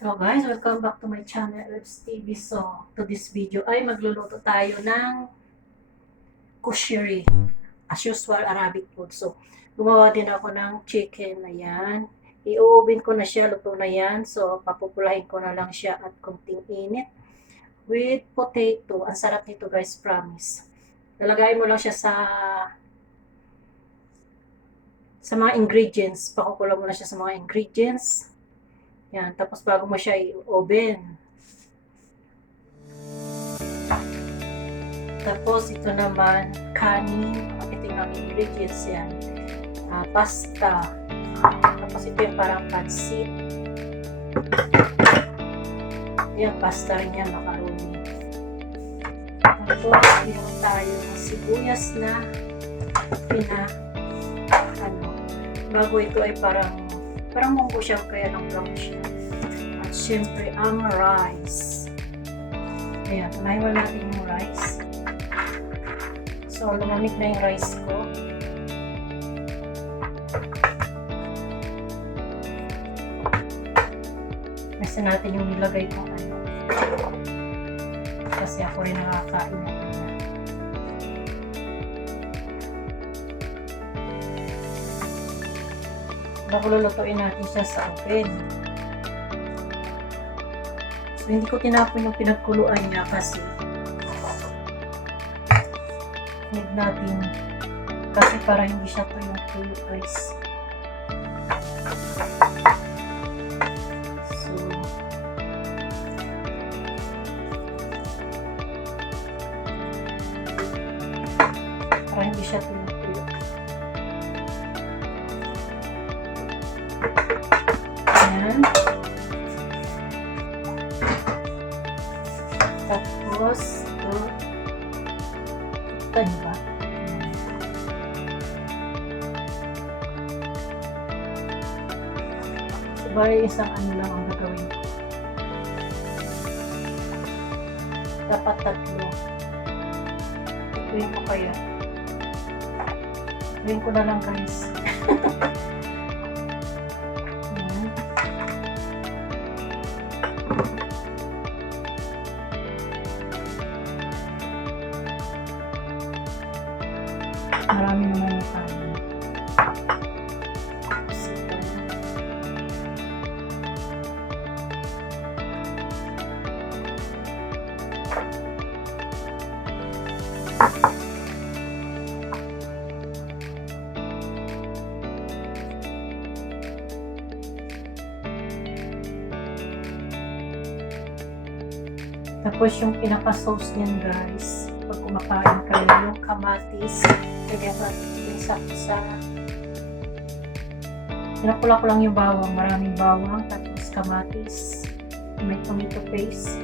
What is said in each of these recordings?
Hello guys, welcome back to my channel, Rebs TV. So, to this video ay magluluto tayo ng kushiri, as usual Arabic food. So, gumawa din ako ng chicken, ayan. I-oven ko na siya, luto na yan. So, papupulahin ko na lang siya at konting init with potato. Ang sarap nito guys, promise. Lalagay mo lang siya sa mga ingredients. Pakukulang mo na siya sa mga ingredients. Yan, tapos bago mo siya i-oven. Tapos ito naman, kanin. Ito yung ingredients yan. Pasta. Tapos ito yung parang pansit. Yan, pasta rin yan, macaroni. Tapos, meron tayo ng sibuyas na bago ito ay parang munggo siya, kaya lang brown siya. At syempre, ang rice. Ayan, unahin natin yung rice. So, lumamig na yung rice ko. Kasi natin yung nilagay kong ano. Kasi ako rin nakakain na. Bago lulutuin natin siya sa oven. So, hindi ko tinapon yung pinagkuluan niya kasi need natin kasi para hindi siya tuyo guys. So, para hindi siya tuyo. Ayan. Tapos, ito ba? So, bali isang ano lang ang gagawin ko. Dapat tatlo. Ituin ko kaya. Ituin ko na lang guys. Marami naman yung kanin. Tapos yung pinaka-sauce niyan guys, pag kumakain kayo, yung kamatis, kaya natin sa pinakula ko lang yung bawang, maraming bawang, tapos kamatis, may tomato paste.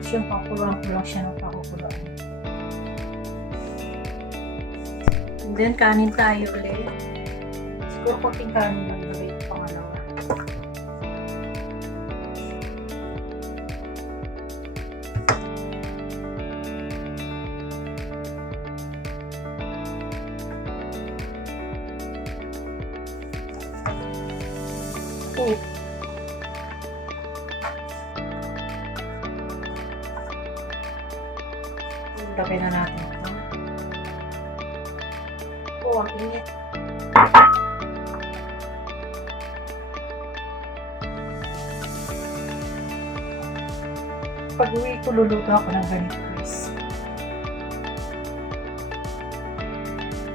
Tapos yung pakuluan ko lang siya ng pakuluan. And then kanin tayo ulit. Siguro konting kanin lang lagay ko pangalawa. Lagay na natin ito. Oh, ang init. Pag uwi ko, luluto ako ng ganito guys.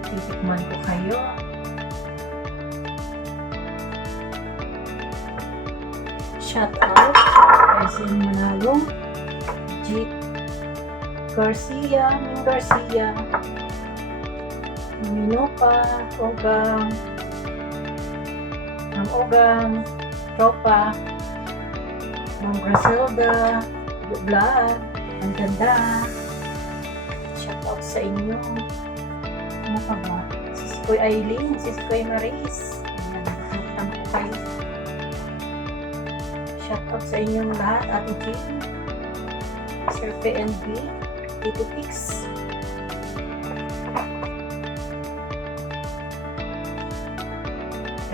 Titikman ko kayo. Shout out President Manalo, Jeep Garcia, Ming Garcia, Minopa, Ogang, ang Ogang, Tropa, ang Griselda, Vlog, ang ganda. Shout out sa inyo. Ano pa ba? Sisikoy Aileen, Sisikoy Maris. Ayan, nakakita ko kayo. Shout out sa inyong lahat, Ate Jean, Sir PNB, Tito Pix.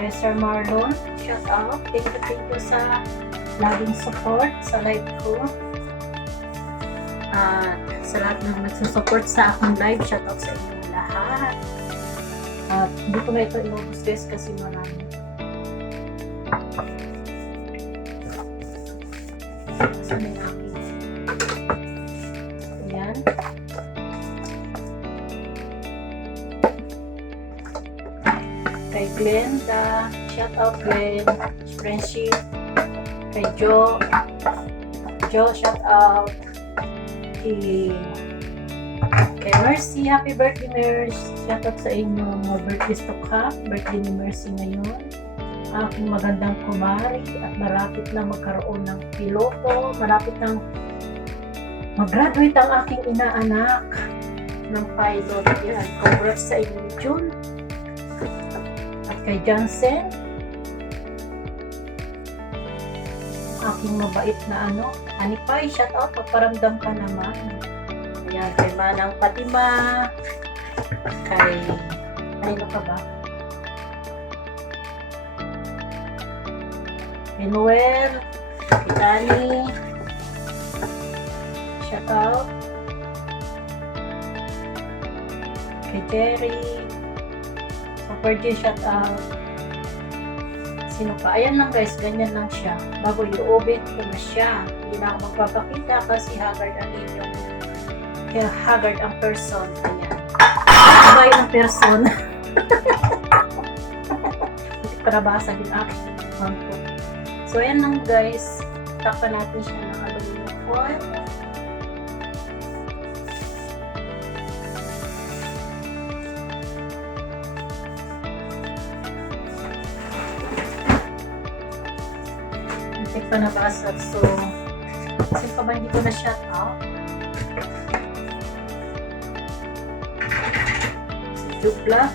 Sir Marlon, shout out. Thank you sa laging support sa live ko. At sa lahat ng nagsusupport sa akong live, shoutout sa inyong lahat. At hindi ko na ito inubos guys kasi marami. Saan yung aking? Ayan. Kay Glenda, shoutout Glenn, friendship. Kay Joe, shoutout. Kay Mercy, happy birthday Mercy. Shoutout sa inyo, more birthdays to come. Birthday ni Mercy ngayon. Aking magandang kumari at malapit na magkaroon ng piloto. Malapit nang mag-graduate ang aking inaanak ng pilot. Yan, congrats sa inyo June. At kay Johnson, aking mabait na Anipay, shoutout, magparamdam ka naman. Ayan, kay Manang Fatima, kay, ano ka ba? Kay Noel, kay Dani, shoutout, kay Jerry, Super J, shoutout. Sino pa? Ayan lang guys, ganyan lang siya. Bago i-open ko na siya. Hindi na ako magpapakita kasi haggard ang inyong haggard ang person. Ayan. Sabay ang person. Hindi ko nabasa din aking mangko. So ayan lang guys. Tapan natin siya ng aluminum foil. Hindi pa nabasag. So, kasi pa ba hindi ko na shut out? Si Jubla.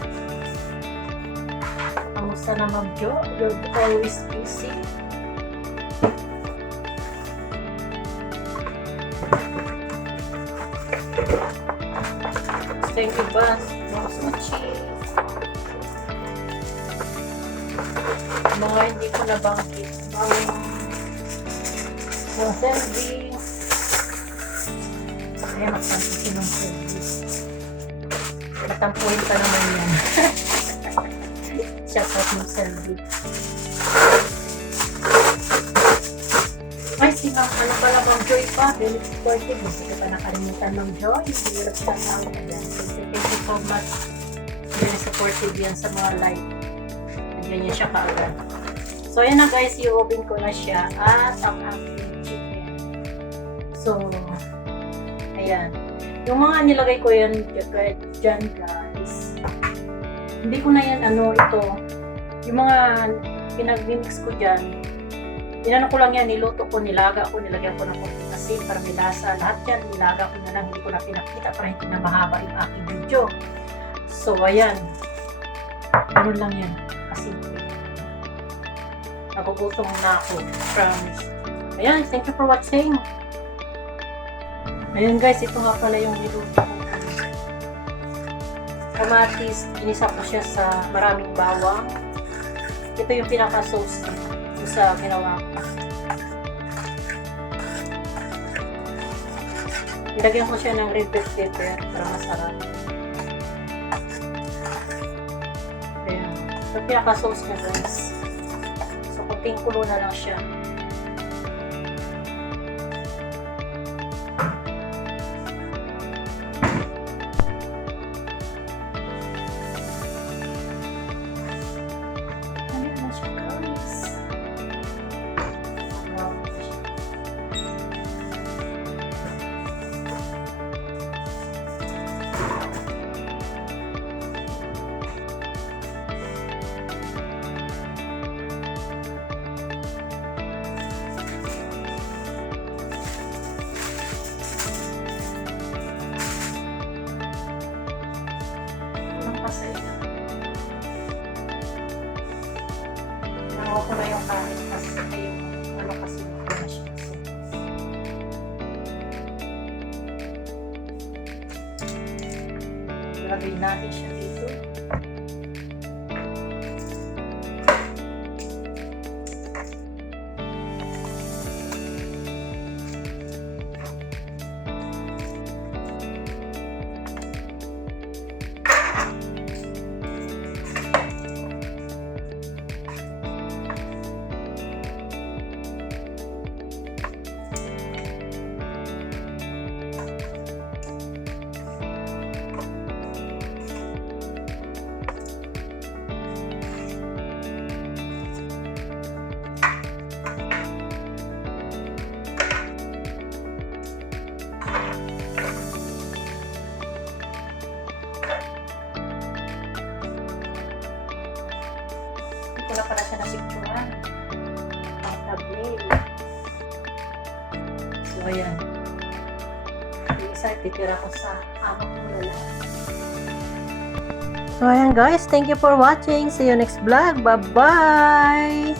Kamusta na Ma'am Jo? You're always busy. Thank you ba? Ma'am Suchi. Mga hindi ko nabanggit. Yung Selby. Kaya magpansin ng Selby. Natampuhin pa naman yan. Shout out ng Selby. Ay, si Ma'am, ano pala Ma'am Joy pa? Very supportive. Gusto ko pa nakalimutan Ma'am Joy. Hirap siya tao na yan. Thank you so much. Very supportive yan sa mga live. Nandiyan niya siya kaagad. So, ayan na guys. I-open ko na siya. At ang aking so, ayan. Yung mga nilagay ko yan dyan guys. Hindi ko na yan ito. Yung mga pinag-mix ko dyan. Inano ko lang yan, niluto ko, nilaga ko, nilagyan ko ng konting asin para may lasa. Lahat yan, nilaga ko na lang. Hindi ko na pinakita para hindi na mahaba yung aking video. So, ayan. Ganun lang yan. Asin. Nagugutom na ako. Promise. Ayan, thank you for watching. Ayun guys, ito nga pala yung niluto ko. Kamatis, inisa ko siya sa maraming bawang. Ito yung pinaka-sauce sa ginawa ko. Ilagyan ko siya ng red bell pepper para masarap. Ayan. Ito yung pinaka-sauce niya guys. So, kunting kulo na lang siya. Nakuha ko na yung kanin kasi yung kasi na siya. Lagay natin siya dito. ko na pala siya napicturan. Ang thumbnail. So, ayan. Yung isa, titira ko sa amok ko na lang. So, ayan guys. Thank you for watching. See you next vlog. Bye-bye!